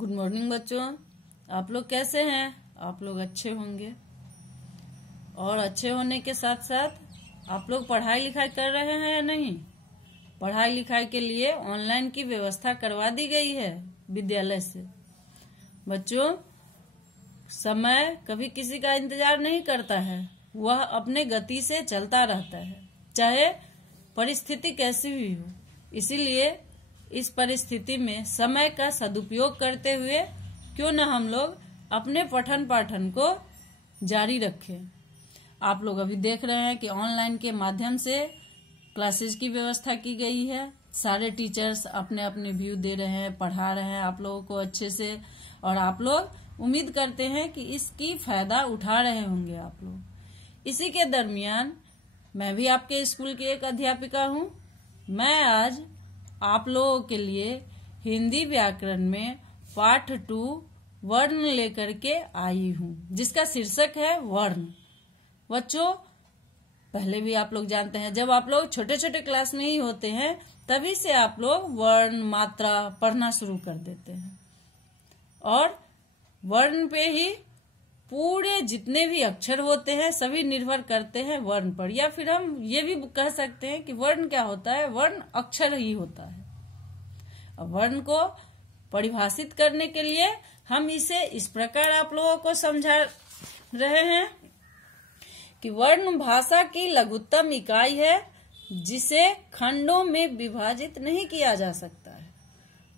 Good morning बच्चों। आप लोग कैसे हैं? आप लोग अच्छे होंगे। और अच्छे होने के साथ साथ आप लोग पढ़ाई लिखाई कर रहे हैं या नहीं? पढ़ाई लिखाई के लिए ऑनलाइन की व्यवस्था करवा दी गई है विद्यालय से। बच्चों, समय कभी किसी का इंतजार नहीं करता है, वह अपने गति से चलता रहता है, चाहे परिस्थिति कैसी भी हो। इसीलिए इस परिस्थिति में समय का सदुपयोग करते हुए क्यों न हम लोग अपने पठन पाठन को जारी रखें। आप लोग अभी देख रहे हैं कि ऑनलाइन के माध्यम से क्लासेस की व्यवस्था की गई है। सारे टीचर्स अपने अपने व्यू दे रहे हैं, पढ़ा रहे हैं आप लोगों को अच्छे से, और आप लोग उम्मीद करते हैं कि इसकी फायदा उठा रहे होंगे आप लोग। इसी के दरमियान मैं भी आपके स्कूल की एक अध्यापिका हूँ। मैं आज आप लोगों के लिए हिंदी व्याकरण में पाठ 2 वर्ण लेकर के आई हूँ, जिसका शीर्षक है वर्ण। बच्चों, पहले भी आप लोग जानते हैं, जब आप लोग छोटे छोटे क्लास में ही होते हैं तभी से आप लोग वर्ण मात्रा पढ़ना शुरू कर देते हैं, और वर्ण पे ही पूरे जितने भी अक्षर होते हैं सभी निर्भर करते हैं वर्ण पर। या फिर हम ये भी कह सकते हैं कि वर्ण क्या होता है? वर्ण अक्षर ही होता है। अब वर्ण को परिभाषित करने के लिए हम इसे इस प्रकार आप लोगों को समझा रहे हैं कि वर्ण भाषा की लघुत्तम इकाई है, जिसे खंडों में विभाजित नहीं किया जा सकता है,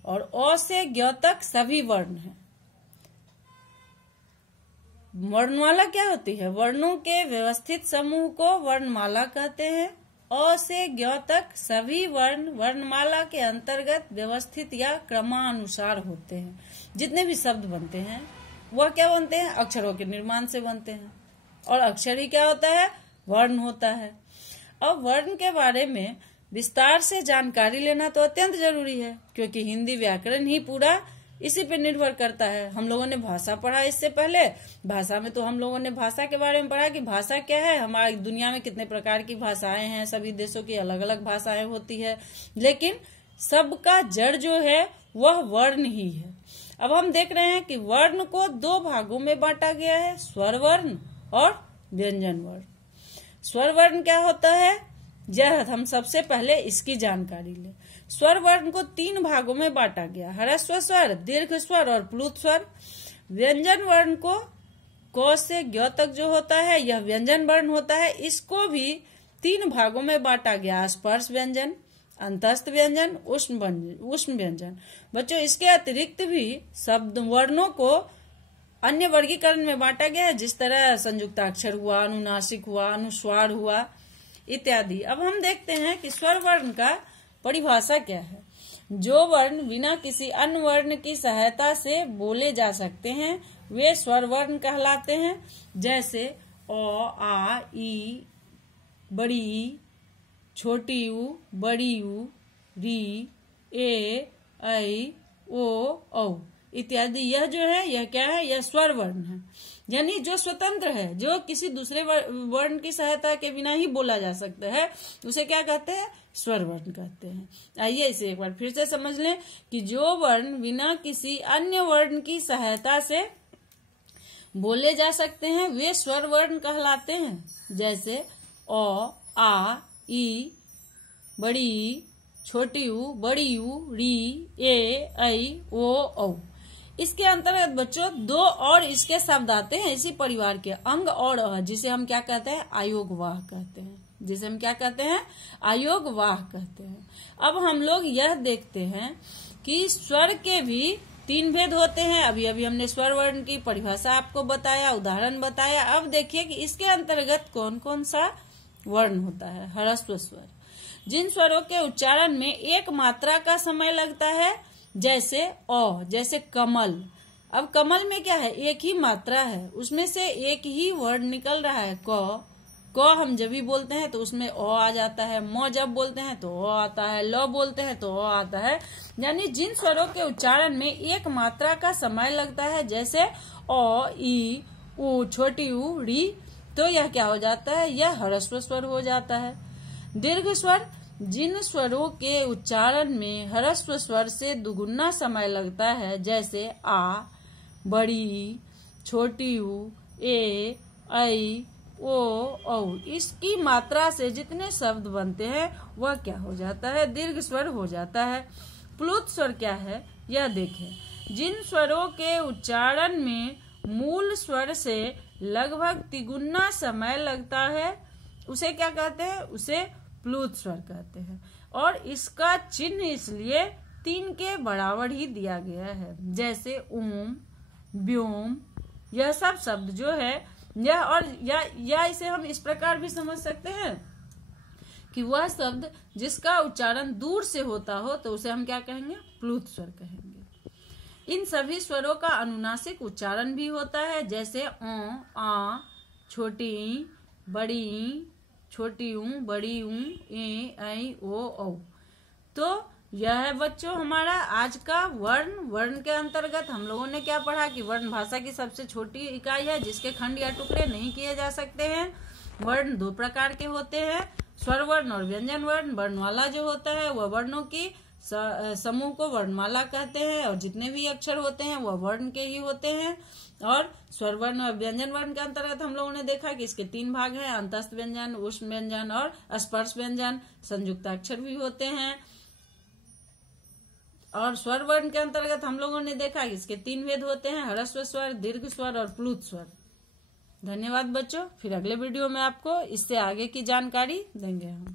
और अ से ज्ञ तक सभी वर्ण हैं। वर्णमाला क्या होती है? वर्णों के व्यवस्थित समूह को वर्णमाला कहते हैं। अ से ज्ञ तक सभी वर्ण वर्णमाला के अंतर्गत व्यवस्थित या क्रमानुसार होते हैं। जितने भी शब्द बनते हैं वह क्या बनते हैं? अक्षरों के निर्माण से बनते हैं, और अक्षर ही क्या होता है? वर्ण होता है। अब वर्ण के बारे में विस्तार से जानकारी लेना तो अत्यंत जरूरी है, क्योंकि हिंदी व्याकरण ही पूरा इसी पे निर्भर करता है। हम लोगों ने भाषा पढ़ा इससे पहले। भाषा में तो हम लोगों ने भाषा के बारे में पढ़ा कि भाषा क्या है, हमारी दुनिया में कितने प्रकार की भाषाएं हैं, सभी देशों की अलग अलग भाषाएं होती है, लेकिन सबका जड़ जो है वह वर्ण ही है। अब हम देख रहे हैं कि वर्ण को 2 भागों में बांटा गया है, स्वर वर्ण और व्यंजन वर्ण। स्वर वर्ण क्या होता है, यह हम सबसे पहले इसकी जानकारी लें। स्वर वर्ण को 3 भागों में बांटा गया, ह्रस्व स्वर, दीर्घ स्वर और प्लुत स्वर। व्यंजन वर्ण को क से ज्ञ तक जो होता है यह व्यंजन वर्ण होता है। इसको भी 3 भागों में बांटा गया, स्पर्श व्यंजन, अंतस्थ व्यंजन, उष्ण व्यंजन। बच्चों, इसके अतिरिक्त भी शब्द वर्णों को अन्य वर्गीकरण में बांटा गया है, जिस तरह संयुक्ताक्षर हुआ, अनुनासिक हुआ, अनुस्वार हुआ इत्यादि। अब हम देखते हैं कि स्वर वर्ण का परिभाषा क्या है। जो वर्ण बिना किसी अन्य वर्ण की सहायता से बोले जा सकते हैं वे स्वर वर्ण कहलाते हैं। जैसे अ, आ, ई, बड़ी ई, छोटी ऊ, बड़ी ऊ, री, ए, ऐ, ओ, औ इत्यादि। यह जो है यह क्या है? यह स्वर वर्ण है, यानी जो स्वतंत्र है, जो किसी दूसरे वर्ण की सहायता के बिना ही बोला जा सकता है, उसे क्या कहते हैं? स्वर वर्ण कहते हैं। आइए इसे एक बार फिर से समझ लें कि जो वर्ण बिना किसी अन्य वर्ण की सहायता से बोले जा सकते हैं वे स्वर वर्ण कहलाते हैं। जैसे अ, आ, ई, बड़ी ई, छोटी ऊ, बड़ी ऊ, री, ए, ऐ, ओ, औ। इसके अंतर्गत बच्चों 2 और इसके शब्द आते हैं इसी परिवार के, अंग और अ, जिसे हम क्या कहते हैं? आयोगवाह कहते हैं। जिसे हम क्या कहते हैं? आयोगवाह कहते हैं। अब हम लोग यह देखते हैं कि स्वर के भी 3 भेद होते हैं। अभी अभी हमने स्वर वर्ण की परिभाषा आपको बताया, उदाहरण बताया। अब देखिए कि इसके अंतर्गत कौन कौन सा वर्ण होता है। ह्रस्व स्वर, जिन स्वरों के उच्चारण में एक मात्रा का समय लगता है, जैसे अ, जैसे कमल। अब कमल में क्या है? एक ही मात्रा है, उसमें से एक ही वर्ण निकल रहा है, क। हम जब भी बोलते हैं तो उसमें अ आ जाता है, म जब बोलते हैं तो अ आता है, ल बोलते हैं तो अ आता है। यानी जिन स्वरों के उच्चारण में एक मात्रा का समय लगता है, जैसे अ, ई, उ, छोटी ऊ, री, तो यह क्या हो जाता है? यह ह्रस्व स्वर हो जाता है। दीर्घ स्वर, जिन स्वरों के उच्चारण में ह्रस्व स्वर से दुगुना समय लगता है, जैसे आ, बड़ी, छोटी ऊ, ए, ऐ, ओ, औ, इसकी मात्रा से जितने शब्द बनते हैं वह क्या हो जाता है? दीर्घ स्वर हो जाता है। प्लुत स्वर क्या है यह देखें। जिन स्वरों के उच्चारण में मूल स्वर से लगभग तिगुना समय लगता है उसे क्या कहते हैं? उसे प्लुत स्वर कहते हैं। और इसका चिन्ह इसलिए 3 के बराबर ही दिया गया है, जैसे ओम, व्योम, यह सब शब्द जो है यह और या इसे हम इस प्रकार भी समझ सकते हैं कि वह शब्द जिसका उच्चारण दूर से होता हो तो उसे हम क्या कहेंगे? प्लुत स्वर कहेंगे। इन सभी स्वरों का अनुनासिक उच्चारण भी होता है, जैसे ओ, आ, छोटी ई, बड़ी ई, छोटी ऊ, बड़ी ऊ, ए, ऐ, ओ, औ। तो यह है बच्चों हमारा आज का वर्ण के अंतर्गत हम लोगों ने क्या पढ़ा कि वर्ण भाषा की सबसे छोटी इकाई है जिसके खंड या टुकड़े नहीं किए जा सकते हैं। वर्ण 2 प्रकार के होते हैं, स्वर वर्ण और व्यंजन वर्ण। वर्णमाला जो होता है वह वर्णों की समूह को वर्णमाला कहते हैं और जितने भी अक्षर होते हैं वह वर्ण के ही होते हैं। और स्वर वर्ण और व्यंजन वर्ण के अंतर्गत हम लोगों ने देखा कि इसके 3 भाग हैं, अंतस्थ व्यंजन, उष्म व्यंजन और स्पर्श व्यंजन। संयुक्ताक्षर भी होते हैं। और स्वर वर्ण के अंतर्गत हम लोगों ने देखा कि इसके 3 भेद होते हैं, ह्रस्व स्वर, दीर्घ स्वर और प्लुत स्वर। धन्यवाद बच्चों। फिर अगले वीडियो में आपको इससे आगे की जानकारी देंगे हम।